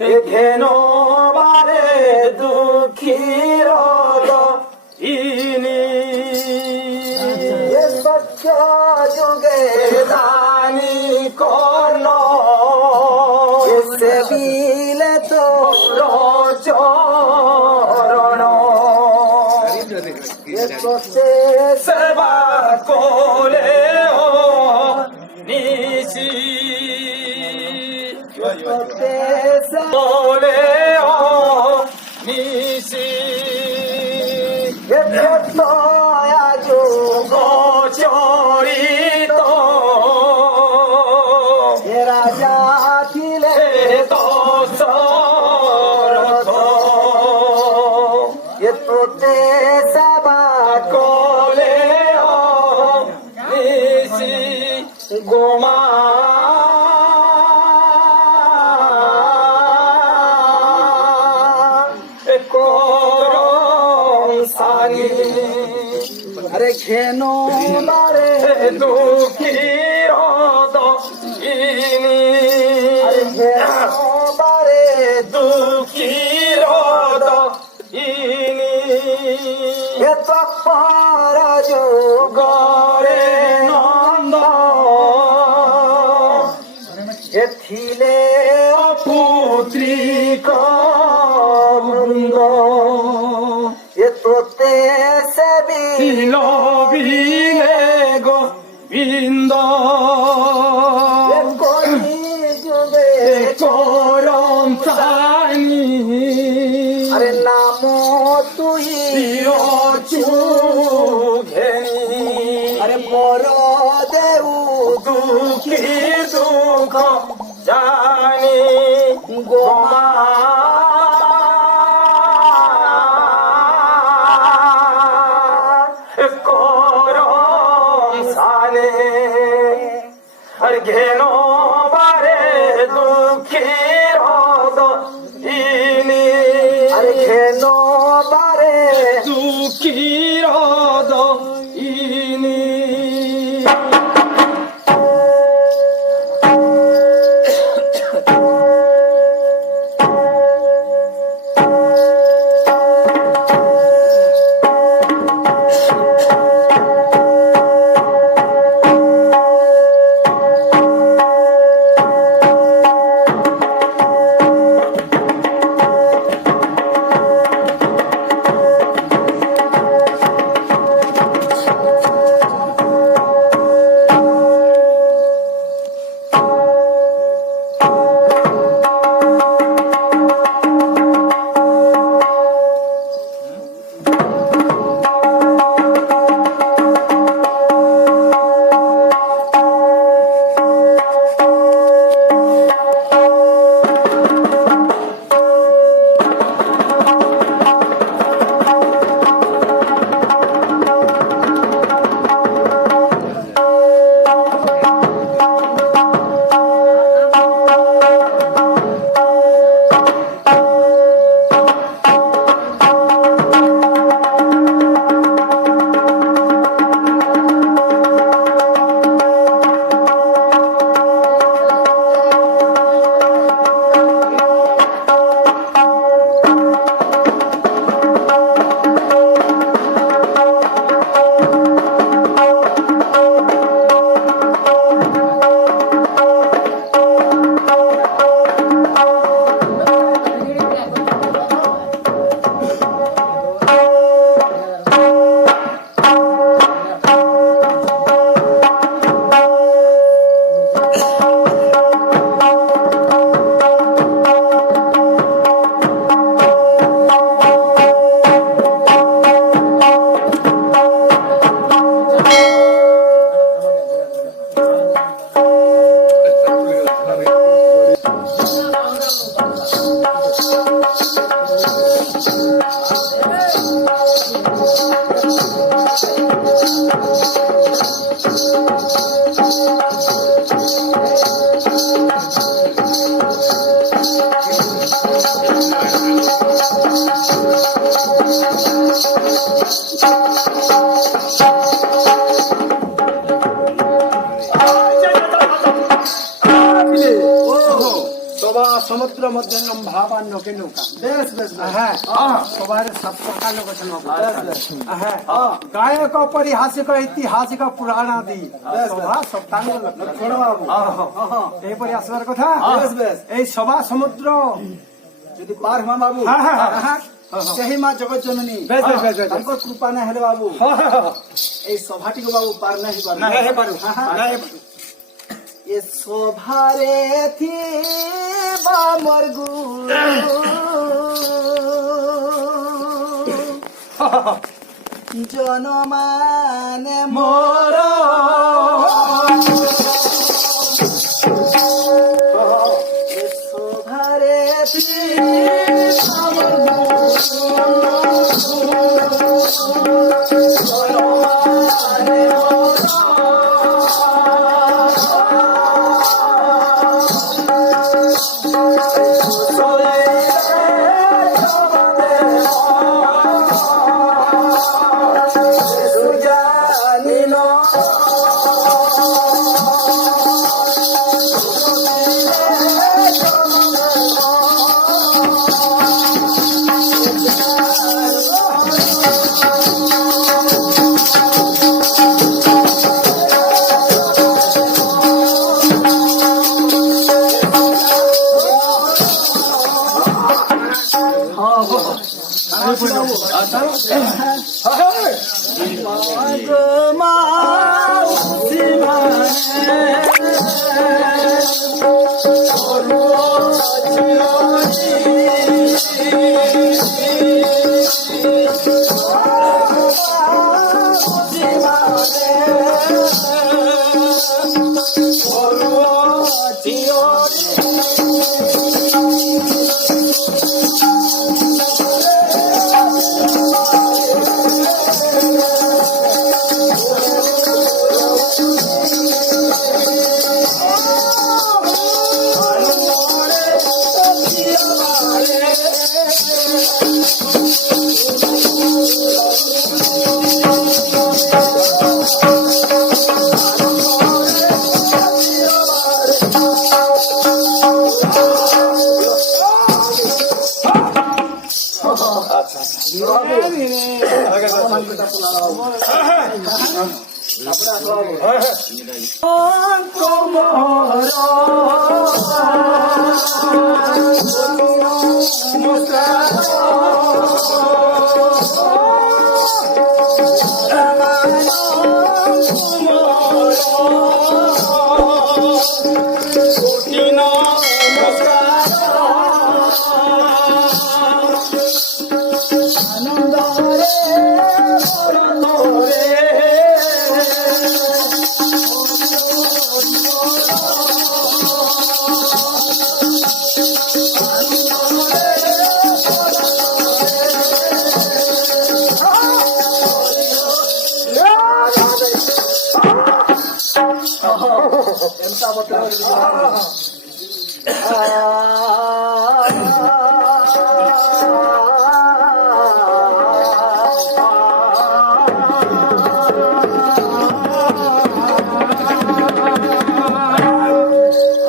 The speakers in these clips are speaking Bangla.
ঘেন বারে দুঃখীর ইনি সত্য যুগে দানি কর্ণ সে বিলে তো চরণ সেবা কোলে ও নিশি কোলে ও নিশি চরিত রাজা ছিলে দশরথ এতে সেবা কোলে ও নিশি গোমা আরে ঘেন বারে দুঃখীর ইনি ঘেন বারে দুঃখীর ইনি তৎপর যুগরে নন্দ এথিলে অপুত্রিক বৃন্দ এততে সেবিল বিলে গোবিন্দ যুগে করম সানি আরে নাম তুই ঘেনি আরে মর দেউ দুঃখী দুঃখ জানি গোমা ঘেন বারে দুঃখীর ইনি ঘেন বারে দুঃখীর ইনি সভা সমুদ্র মধ্যে ভাবা নকে নৌকা বেশ বেশ হ্যাঁ সবার সব প্রকার লোক হ্যাঁ গায়ক পরিহাসিক ঐতিহাসিক পুরাণ আদি সভা সপ্তাহ এইপরি আসবার কথা বেশ বেশ এই সভা সমুদ্র যদি পার হমা বাবু ସେହି ମା ଜଗତ ଜନନୀ ତାଙ୍କ କୃପା ନା ହେଲେ ବାବୁ ଏଇ ସଭାଟିକୁ ବାବୁ ପାର ନାହିଁ ପାରୁ ଏ ସଭାରେ ଥିବା ମୋର ଗୁରୁ ଜନମାନେ ମୋର ଏ ସଭାରେ ଥିବା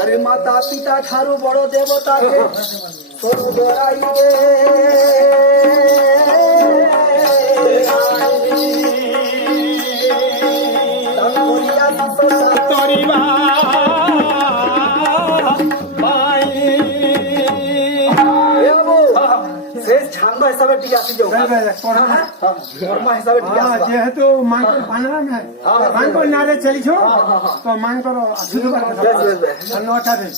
अरे माता पिता ठारू बड़ो देवता के सोनू छांद हिसाब से आसी जाओ जेहेतु मांकर पाना में मांकर नारे चली छो तो मांकर आशीर्वाद नौटा दे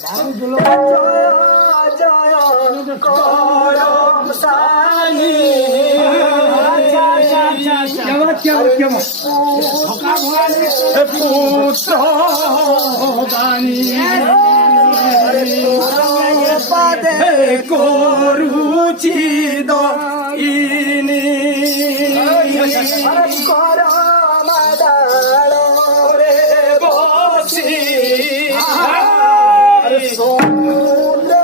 पादे कोरुची दो इनी करा मदालो रे बोसी सोले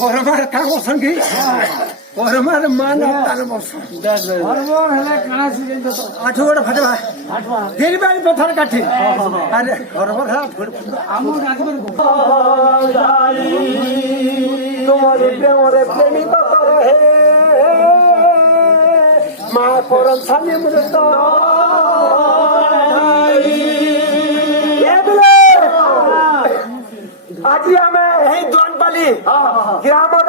পরমার কাগজ সঙ্গে পরমার মান তার বস পরমার হলে কাছে কিন্তু আঠোড়া ফাটবা দেরি বাড়ি পথর কাঠি আরে পরমার আমু রাখবেন তোমার প্রেমরে প্রেমিত হে মা পরম সামনে মুদে তো আজি আমি এই দোয়ানপালি গ্রামর